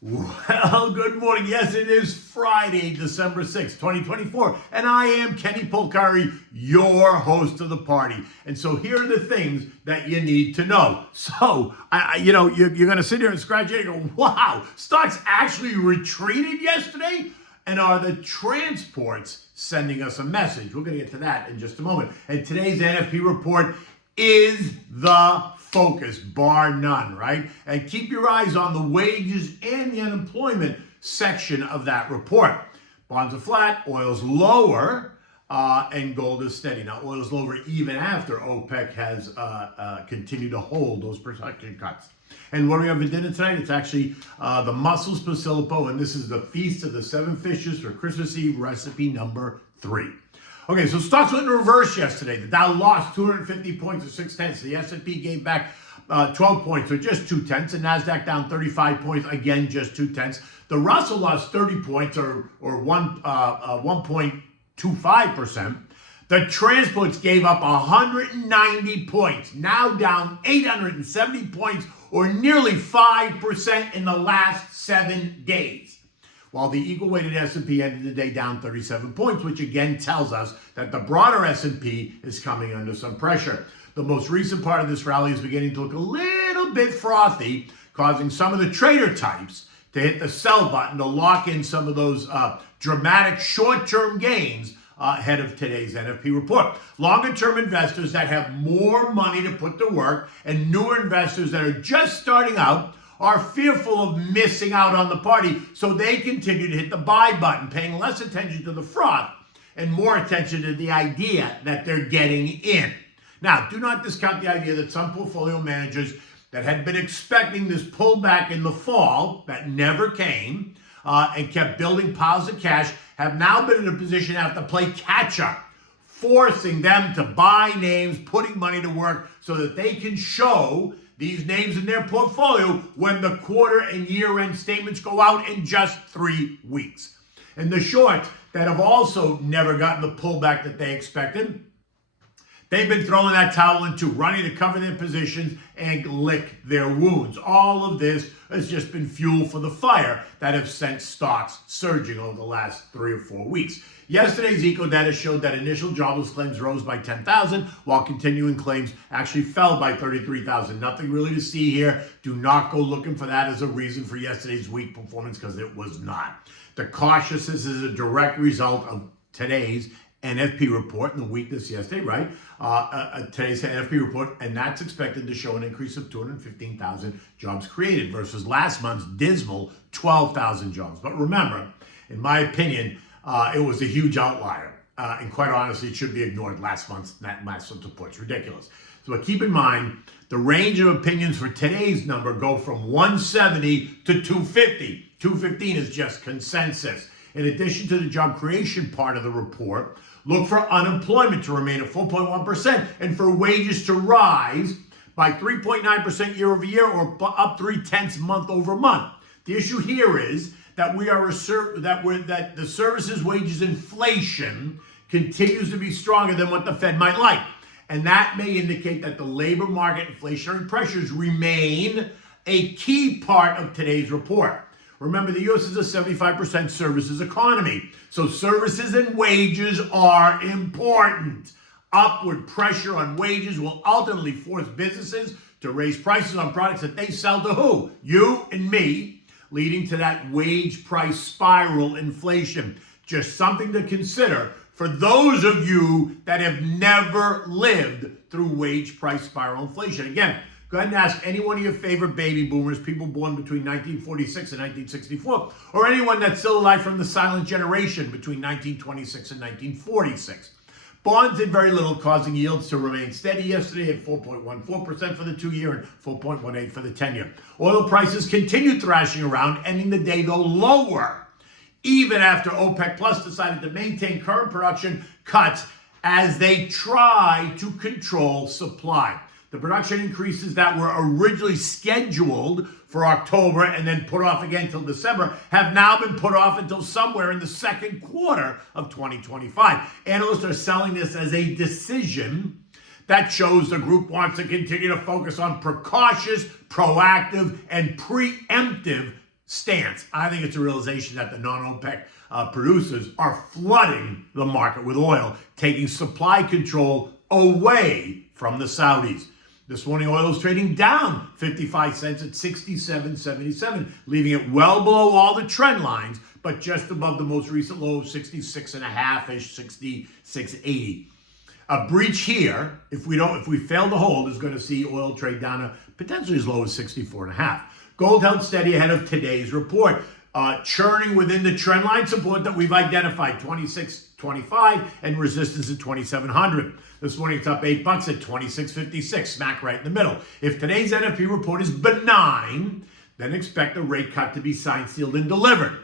Well, good morning. Yes, it is Friday, December 6th, 2024, and I am Kenny Polcari, your host of the party. And so here are the things that you need to know. So, you're going to sit here and scratch your head and go, wow, stocks actually retreated yesterday? And are the transports sending us a message? We're going to get to that in just a moment. And today's NFP report is the focus, bar none, right? And keep your eyes on the wages and the unemployment section of that report. Bonds are flat, oil's lower, and gold is steady. Now, oil's lower even after OPEC has continued to hold those production cuts. And what do we have for dinner tonight? It's actually the mussels Posillipo, and this is the Feast of the Seven Fishes for Christmas Eve, recipe number 3. Okay, so stocks went in reverse yesterday. The Dow lost 250 points or 0.6. The S&P gave back 12 points or just 0.2. The Nasdaq down 35 points, again just 0.2. The Russell lost 30 points or 1.25%. The transports gave up 190 points, now down 870 points or nearly 5% in the last 7 days. While the equal-weighted S&P ended the day down 37 points, which again tells us that the broader S&P is coming under some pressure. The most recent part of this rally is beginning to look a little bit frothy, causing some of the trader types to hit the sell button to lock in some of those dramatic short-term gains ahead of today's NFP report. Longer-term investors that have more money to put to work and newer investors that are just starting out are fearful of missing out on the party, so they continue to hit the buy button, paying less attention to the froth and more attention to the idea that they're getting in. Now, do not discount the idea that some portfolio managers that had been expecting this pullback in the fall that never came and kept building piles of cash have now been in a position to have to play catch-up, forcing them to buy names, putting money to work so that they can show these names in their portfolio when the quarter and year-end statements go out in just 3 weeks. And the shorts that have also never gotten the pullback that they expected, they've been throwing that towel in too, running to cover their positions and lick their wounds. All of this has just been fuel for the fire that have sent stocks surging over the last 3 or 4 weeks. Yesterday's eco data showed that initial jobless claims rose by 10,000, while continuing claims actually fell by 33,000. Nothing really to see here. Do not go looking for that as a reason for yesterday's weak performance, because it was not. The cautiousness is a direct result of today's NFP report and the weakness yesterday, right? Today's NFP report, and that's expected to show an increase of 215,000 jobs created versus last month's dismal 12,000 jobs. But remember, in my opinion, it was a huge outlier. And quite honestly, it should be ignored. Last month's report. It's ridiculous. So keep in mind, the range of opinions for today's number go from 170 to 250. 215 is just consensus. In addition to the job creation part of the report, look for unemployment to remain at 4.1% and for wages to rise by 3.9% year over year or up 0.3 month over month. The issue here is that that the services wages inflation continues to be stronger than what the Fed might like. And that may indicate that the labor market inflationary pressures remain a key part of today's report. Remember, the U.S. is a 75% services economy, so services and wages are important. Upward pressure on wages will ultimately force businesses to raise prices on products that they sell to who? You and me, leading to that wage price spiral inflation. Just something to consider for those of you that have never lived through wage price spiral inflation. Again, go ahead and ask any one of your favorite baby boomers, people born between 1946 and 1964, or anyone that's still alive from the silent generation between 1926 and 1946. Bonds did very little, causing yields to remain steady yesterday at 4.14% for the 2-year and 4.18% for the 10-year. Oil prices continued thrashing around, ending the day though lower, even after OPEC Plus decided to maintain current production cuts as they try to control supply. The production increases that were originally scheduled for October and then put off again till December have now been put off until somewhere in the second quarter of 2025. Analysts are selling this as a decision that shows the group wants to continue to focus on precautious, proactive, and preemptive stance. I think it's a realization that the non-OPEC producers are flooding the market with oil, taking supply control away from the Saudis. This morning, oil is trading down 55 cents at 67.77, leaving it well below all the trend lines, but just above the most recent low of 66.5-ish, 66.80. A breach here, if we fail to hold, is going to see oil trade down to potentially as low as 64.5. Gold held steady ahead of today's report, churning within the trend line support that we've identified, 26.25 and resistance at 2,700. This morning it's up $8 at 26.56, smack right in the middle. If today's NFP report is benign, then expect a rate cut to be signed, sealed, and delivered.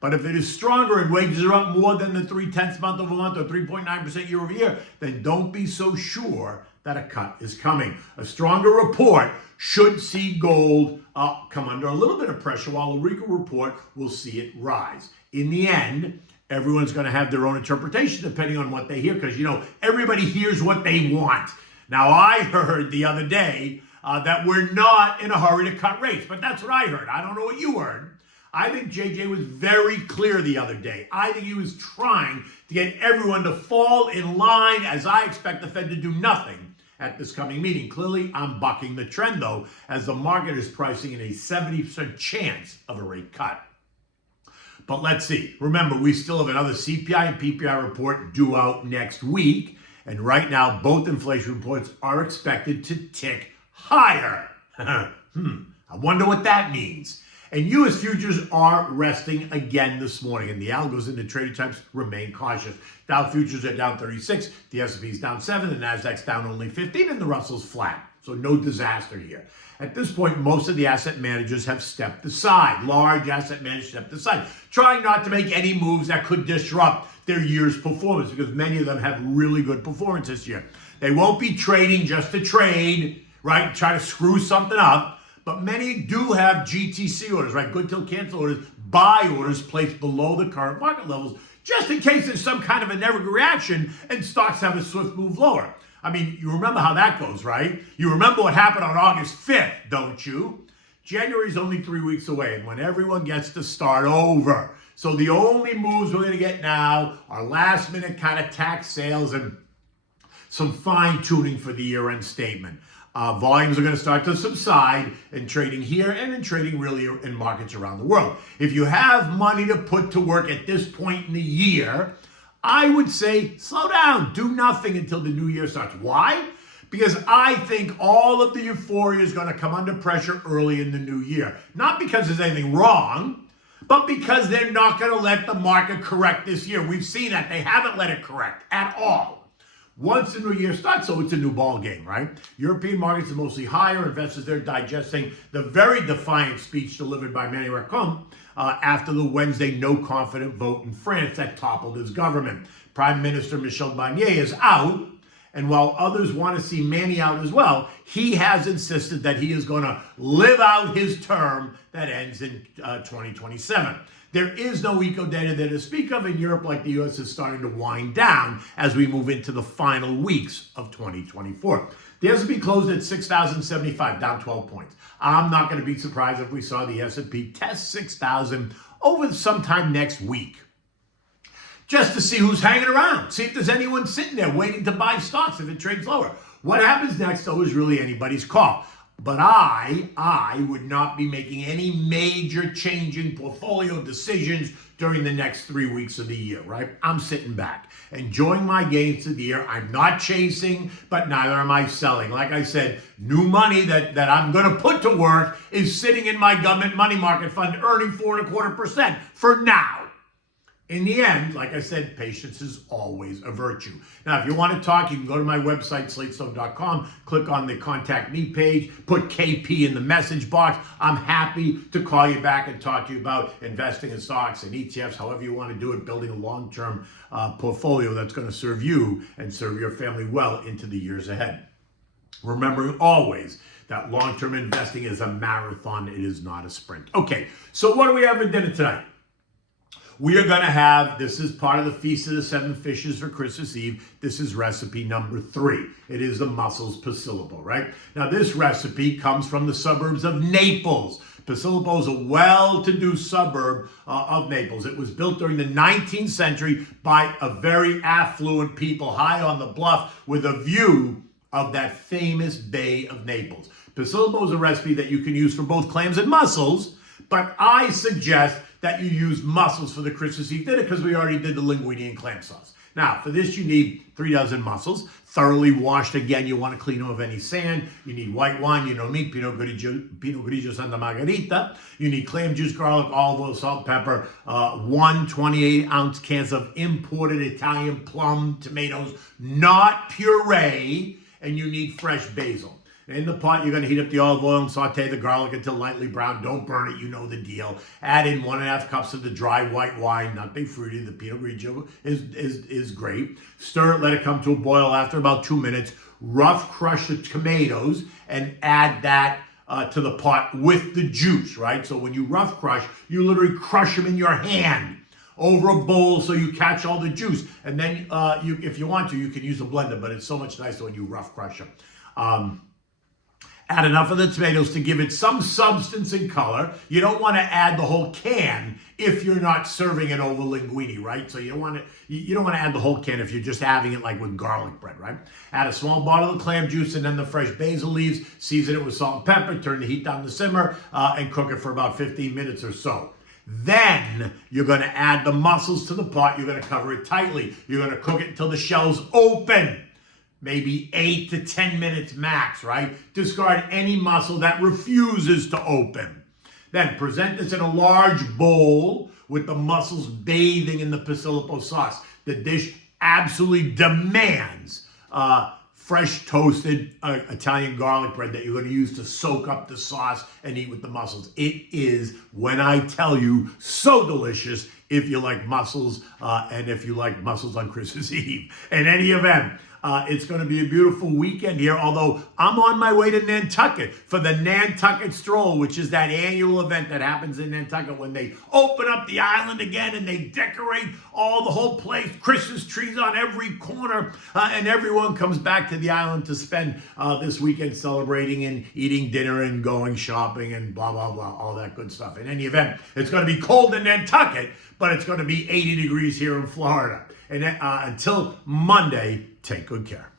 But if it is stronger and wages are up more than the 0.3 month over month or 3.9% year over year, then don't be so sure that a cut is coming. A stronger report should see gold come under a little bit of pressure, while a weaker report will see it rise. In the end, everyone's going to have their own interpretation depending on what they hear, because, everybody hears what they want. Now, I heard the other day that we're not in a hurry to cut rates, but that's what I heard. I don't know what you heard. I think JJ was very clear the other day. I think he was trying to get everyone to fall in line, as I expect the Fed to do nothing at this coming meeting. Clearly, I'm bucking the trend, though, as the market is pricing in a 70% chance of a rate cut. But let's see. Remember, we still have another CPI and PPI report due out next week. And right now, both inflation reports are expected to tick higher. I wonder what that means. And U.S. futures are resting again this morning, and the algos in the trading types remain cautious. Dow futures are down 36, the S&P is down 7, the Nasdaq's down only 15, and the Russell's flat. So no disaster here. At this point, most of the asset managers have stepped aside. Large asset managers stepped aside, trying not to make any moves that could disrupt their year's performance, because many of them have really good performance this year. They won't be trading just to trade, right? Try to screw something up. But many do have GTC orders, right? Good till cancel orders, buy orders placed below the current market levels, just in case there's some kind of a negative reaction and stocks have a swift move lower. I mean, you remember how that goes, right? You remember what happened on August 5th, don't you? January's only 3 weeks away, and when everyone gets to start over. So the only moves we're going to get now are last minute kind of tax sales and some fine tuning for the year-end statement. Volumes are going to start to subside in trading here and in trading really in markets around the world. If you have money to put to work at this point in the year, I would say slow down. Do nothing until the new year starts. Why? Because I think all of the euphoria is going to come under pressure early in the new year. Not because there's anything wrong, but because they're not going to let the market correct this year. We've seen that. They haven't let it correct at all. Once the new year starts, so it's a new ball game, right? European markets are mostly higher. Investors there digesting the very defiant speech delivered by Emmanuel Macron after the Wednesday no-confident vote in France that toppled his government. Prime Minister Michel Barnier is out, and while others want to see Manny out as well, he has insisted that he is going to live out his term that ends in 2027. There is no eco data there to speak of, and Europe, like the U.S., is starting to wind down as we move into the final weeks of 2024. The S&P closed at 6,075, down 12 points. I'm not going to be surprised if we saw the S&P test 6,000 over sometime next week, just to see who's hanging around, see if there's anyone sitting there waiting to buy stocks if it trades lower. What happens next, though, is really anybody's call. But I would not be making any major changing portfolio decisions during the next 3 weeks of the year, right? I'm sitting back, enjoying my gains of the year. I'm not chasing, but neither am I selling. Like I said, new money that I'm going to put to work is sitting in my government money market fund, earning 4.25% for now. In the end, like I said, patience is always a virtue. Now, if you want to talk, you can go to my website, slatestone.com, click on the Contact Me page, put KP in the message box. I'm happy to call you back and talk to you about investing in stocks and ETFs, however you want to do it, building a long-term portfolio that's going to serve you and serve your family well into the years ahead. Remembering always that long-term investing is a marathon. It is not a sprint. Okay, so what do we have for dinner tonight? We are going to have, this is part of the Feast of the Seven Fishes for Christmas Eve. This is recipe number 3. It is the mussels pasilipo, right? Now, this recipe comes from the suburbs of Naples, Posillipo is a well-to-do suburb of Naples. It was built during the 19th century by a very affluent people high on the bluff with a view of that famous Bay of Naples. Posillipo is a recipe that you can use for both clams and mussels, but I suggest that you use mussels for the Christmas Eve dinner because we already did the linguine and clam sauce. Now, for this, you need 3 dozen mussels, thoroughly washed. Again, you want to clean them of any sand. You need white wine, you know me, Pinot Grigio Santa Margherita. You need clam juice, garlic, olive oil, salt, pepper, 1 28-ounce cans of imported Italian plum tomatoes, not puree, and you need fresh basil. In the pot, you're going to heat up the olive oil and saute the garlic until lightly brown. Don't burn it, you know the deal. Add in 1.5 cups of the dry white wine, not big fruity. The Pinot Grigio is great. Stir it, let it come to a boil after about 2 minutes. Rough crush the tomatoes and add that to the pot with the juice, right? So when you rough crush, you literally crush them in your hand over a bowl so you catch all the juice. And then if you want to, you can use a blender, but it's so much nicer when you rough crush them. Add enough of the tomatoes to give it some substance and color. You don't want to add the whole can if you're not serving it over linguine, right? So you don't want to add the whole can if you're just having it like with garlic bread, right? Add a small bottle of clam juice and then the fresh basil leaves. Season it with salt and pepper. Turn the heat down to simmer and cook it for about 15 minutes or so. Then you're going to add the mussels to the pot. You're going to cover it tightly. You're going to cook it until the shells open. Maybe 8 to 10 minutes max, right? Discard any mussel that refuses to open. Then present this in a large bowl with the mussels bathing in the Posillipo sauce. The dish absolutely demands fresh toasted Italian garlic bread that you're going to use to soak up the sauce and eat with the mussels. It is, when I tell you, so delicious if you like mussels and if you like mussels on Christmas Eve. In any event, it's going to be a beautiful weekend here, although I'm on my way to Nantucket for the Nantucket Stroll, which is that annual event that happens in Nantucket when they open up the island again and they decorate the whole place, Christmas trees on every corner, and everyone comes back to the island to spend this weekend celebrating and eating dinner and going shopping and blah, blah, blah, all that good stuff. In any event, it's going to be cold in Nantucket, but it's going to be 80 degrees here in Florida. And until Monday, take good care.